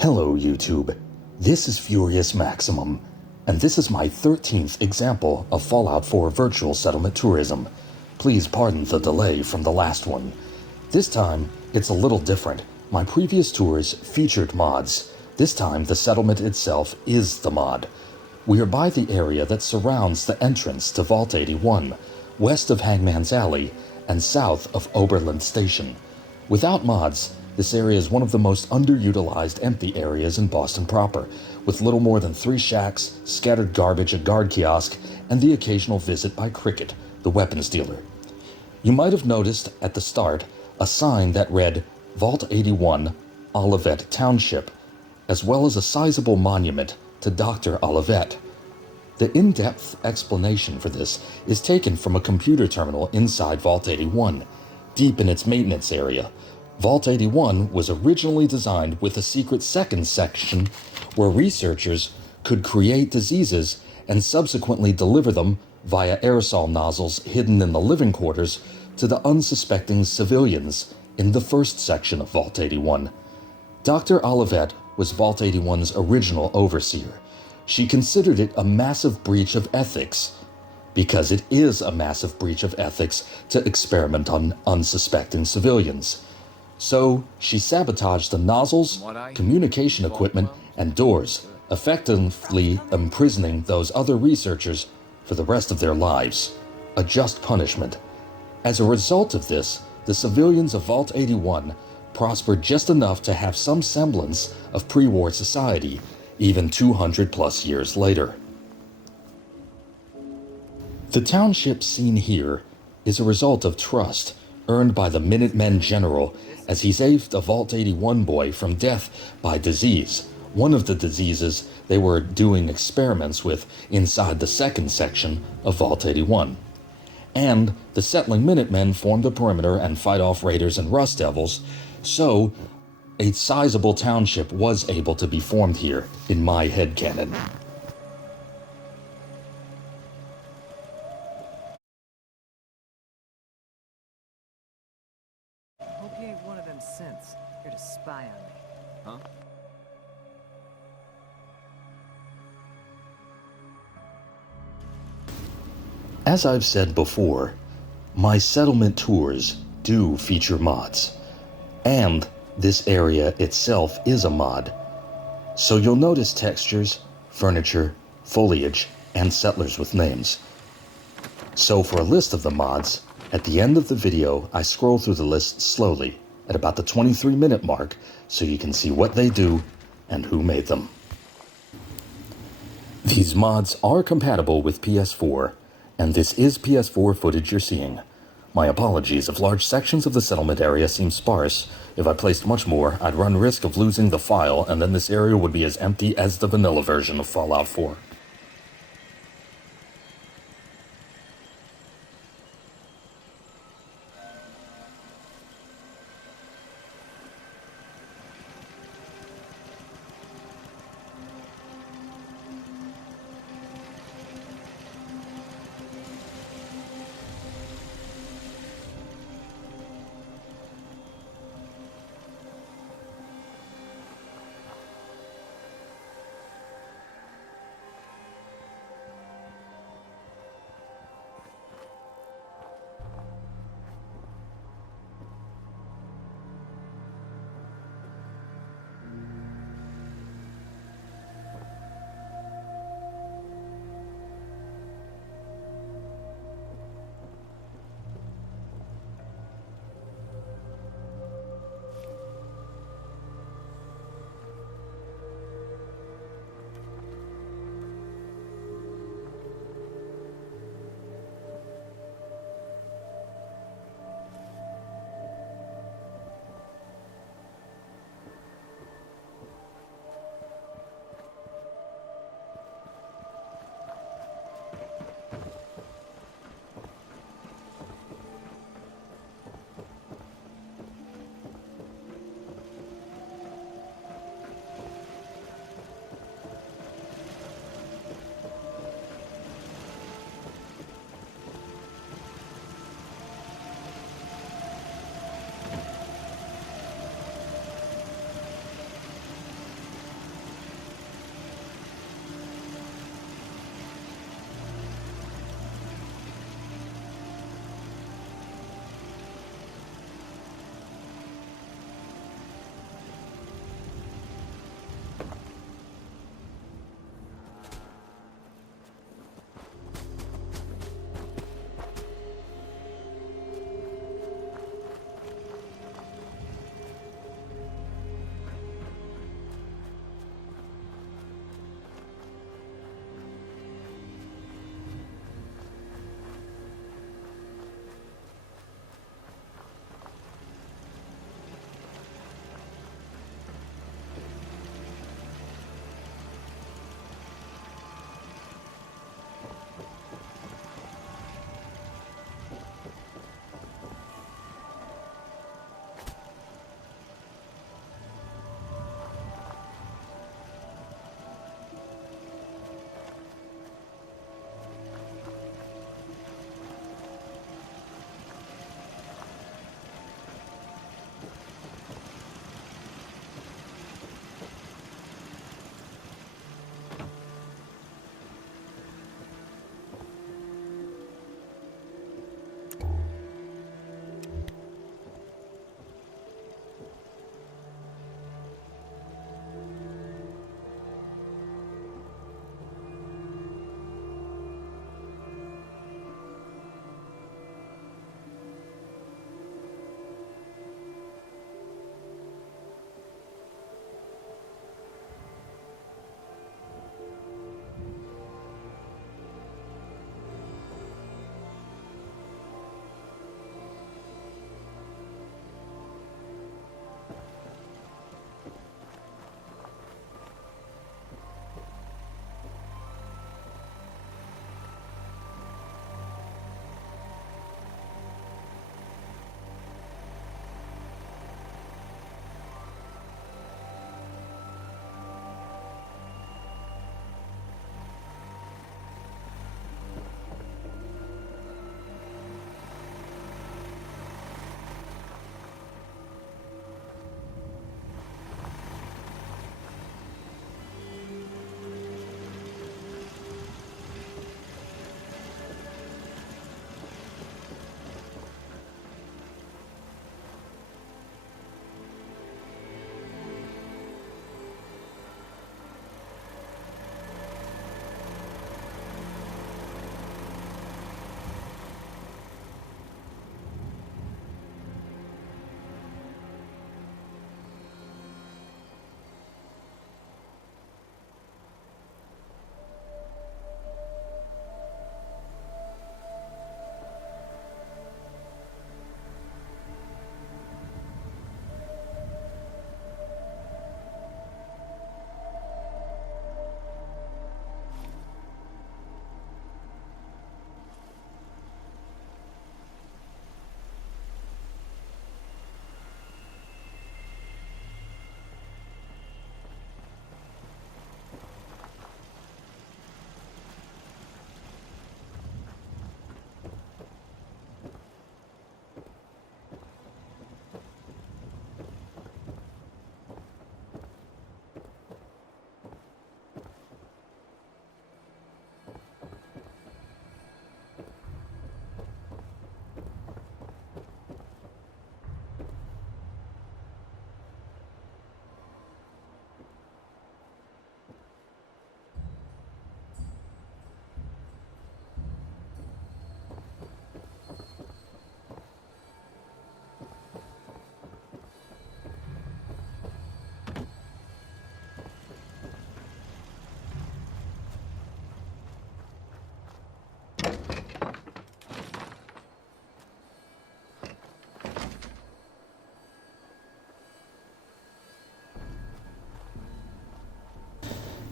Hello YouTube, this is Furious Maximum, and this is my 13th example of Fallout 4 virtual settlement tourism. Please pardon the delay from the last one. This time, it's a little different. My previous tours featured mods. This time, the settlement itself is the mod. We are by the area that surrounds the entrance to Vault 81, west of Hangman's Alley, and south of Oberlin Station. Without mods, this area is one of the most underutilized empty areas in Boston proper, with little more than 3 shacks, scattered garbage, a guard kiosk, and the occasional visit by Cricket, the weapons dealer. You might have noticed at the start a sign that read Vault 81, Olivette Township, as well as a sizable monument to Dr. Olivette. The in-depth explanation for this is taken from a computer terminal inside Vault 81, deep in its maintenance area. Vault 81 was originally designed with a secret second section where researchers could create diseases and subsequently deliver them via aerosol nozzles hidden in the living quarters to the unsuspecting civilians in the first section of Vault 81. Dr. Olivette was Vault 81's original overseer. She considered it a massive breach of ethics, because it is a massive breach of ethics to experiment on unsuspecting civilians. So, she sabotaged the nozzles, communication equipment, and doors, effectively imprisoning those other researchers for the rest of their lives. A just punishment. As a result of this, the civilians of Vault 81 prospered just enough to have some semblance of pre-war society, even 200 plus years later. The township seen here is a result of trust earned by the Minuteman General as he saved a Vault 81 boy from death by disease, one of the diseases they were doing experiments with inside the second section of Vault 81. And the settling Minutemen form the perimeter and fight off raiders and rust devils, so a sizable township was able to be formed here in my headcanon. Hope you ain't one of them synths here to spy on me. Huh? As I've said before, my settlement tours do feature mods, and this area itself is a mod. So you'll notice textures, furniture, foliage, and settlers with names. So for a list of the mods, at the end of the video, I scroll through the list slowly at about the 23-minute mark so you can see what they do and who made them. These mods are compatible with PS4, and this is PS4 footage you're seeing. My apologies if large sections of the settlement area seem sparse. If I placed much more, I'd run risk of losing the file, and then this area would be as empty as the vanilla version of Fallout 4.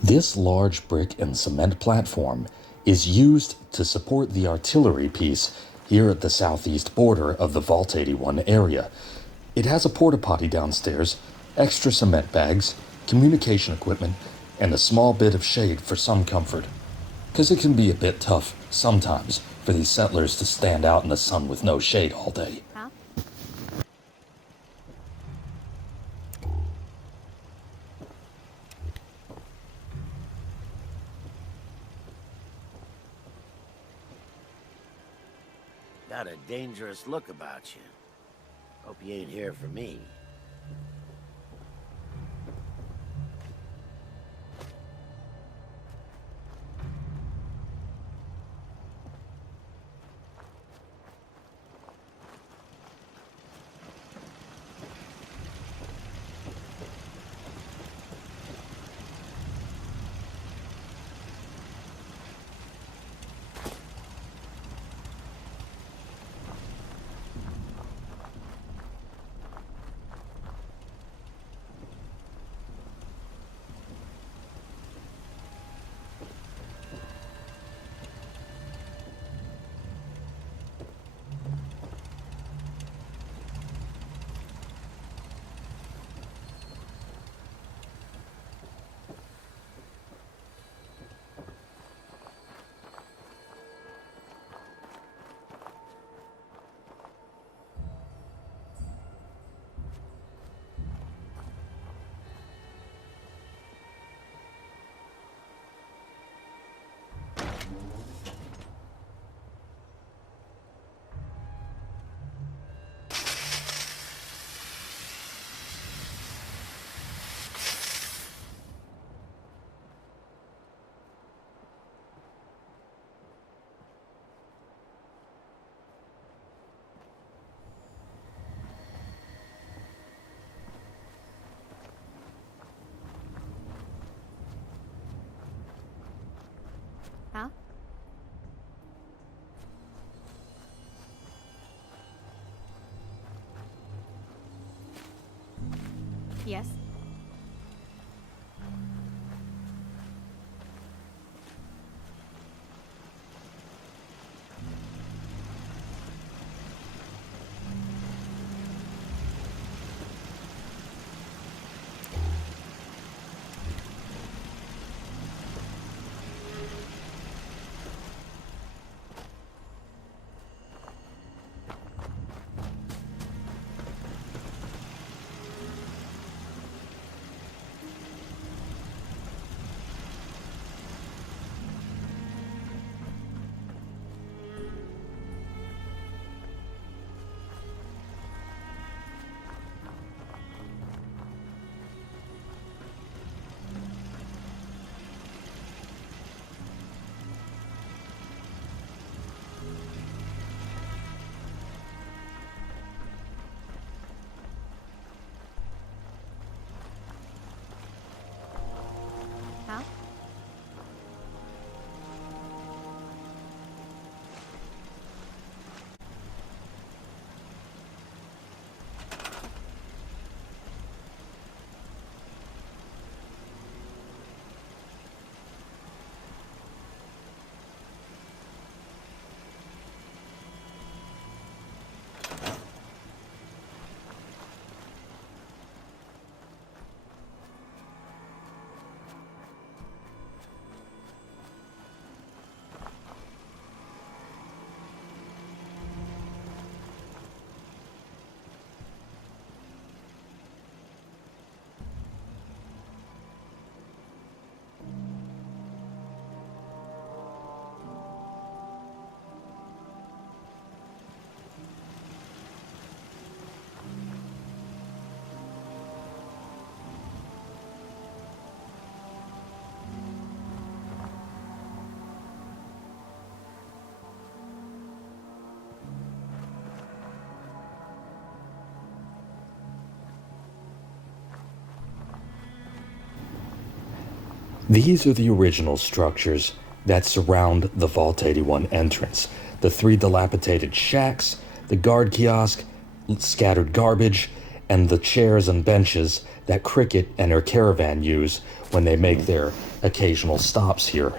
This large brick and cement platform is used to support the artillery piece here at the southeast border of the Vault 81 area. It has a porta-potty downstairs, extra cement bags, communication equipment, and a small bit of shade for some comfort. 'Cause it can be a bit tough, sometimes, for these settlers to stand out in the sun with no shade all day. Huh? Got a dangerous look about you. Hope you ain't here for me. Huh? Yes? Huh? These are the original structures that surround the Vault 81 entrance. The 3 dilapidated shacks, the guard kiosk, scattered garbage, and the chairs and benches that Cricket and her caravan use when they make their occasional stops here.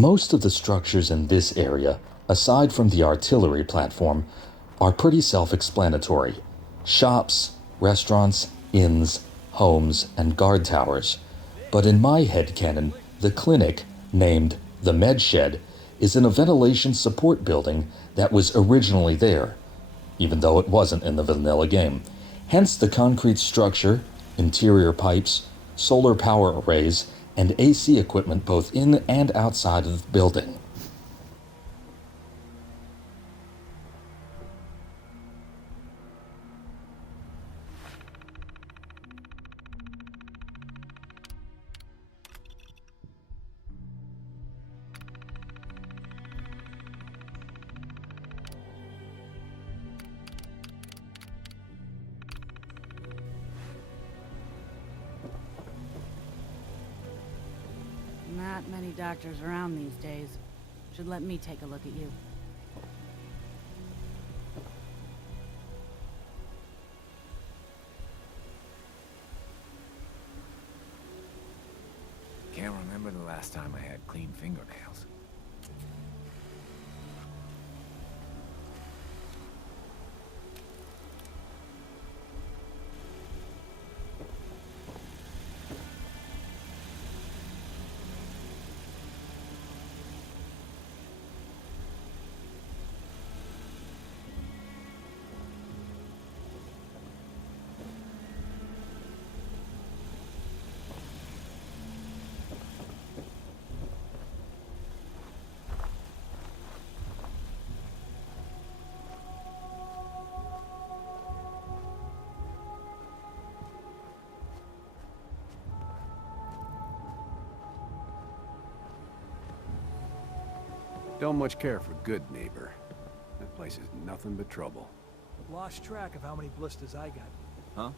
Most of the structures in this area, aside from the artillery platform, are pretty self-explanatory. Shops, restaurants, inns, homes, and guard towers. But in my headcanon, the clinic, named the Med Shed, is in a ventilation support building that was originally there, even though it wasn't in the vanilla game. Hence the concrete structure, interior pipes, solar power arrays, and AC equipment both in and outside of the building. Not many doctors around these days. Should let me take a look at you. Can't remember the last time I had clean fingernails. Don't much care for good neighbor. That place is nothing but trouble. Lost track of how many blisters I got. Huh?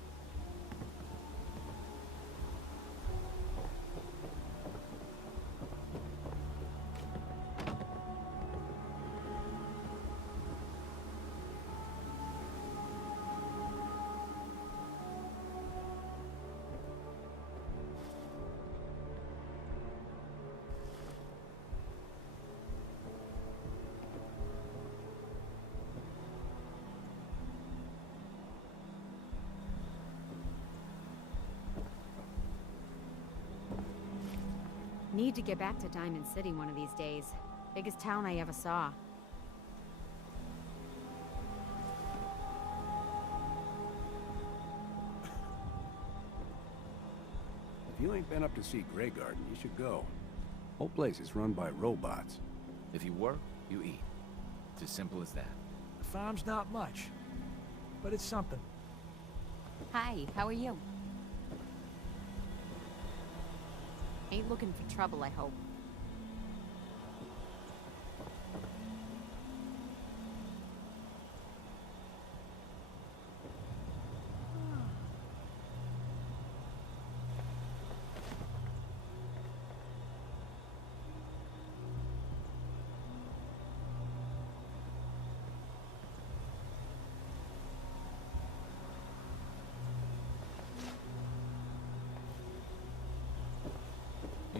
Need to get back to Diamond City one of these days. Biggest town I ever saw. If you ain't been up to see Grey Garden, you should go. Whole place is run by robots. If you work, you eat. It's as simple as that. The farm's not much, but it's something. Hi, how are you? Ain't looking for trouble, I hope.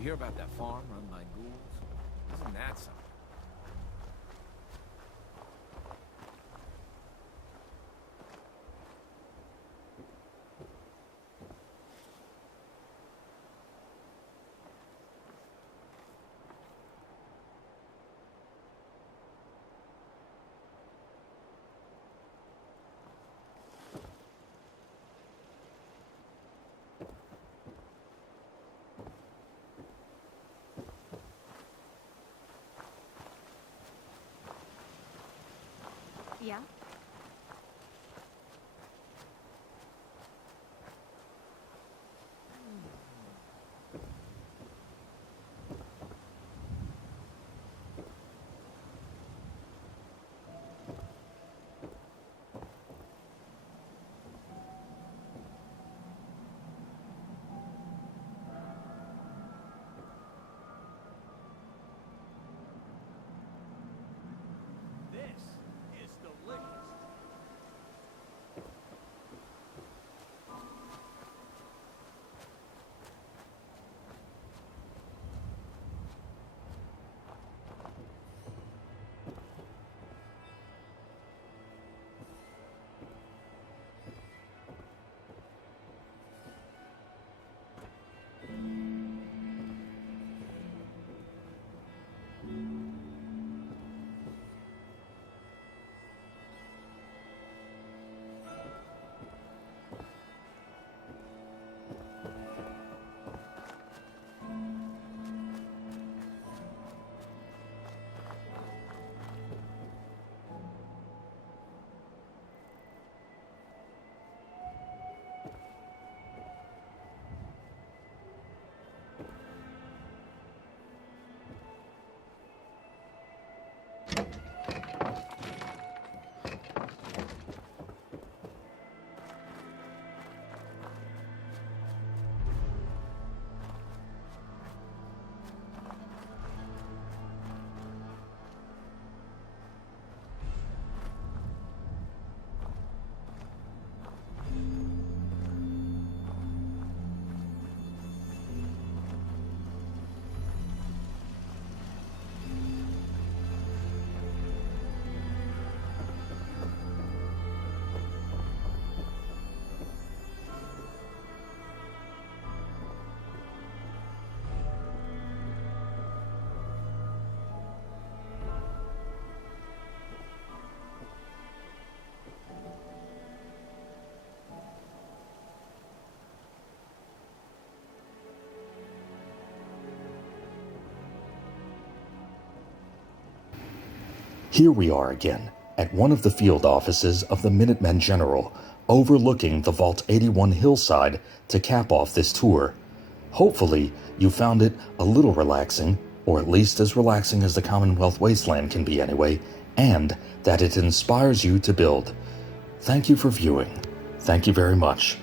You hear about that farm run by ghouls? Isn't that something? Yeah? Here we are again, at one of the field offices of the Minuteman General, overlooking the Vault 81 hillside to cap off this tour. Hopefully, you found it a little relaxing, or at least as relaxing as the Commonwealth Wasteland can be anyway, and that it inspires you to build. Thank you for viewing. Thank you very much.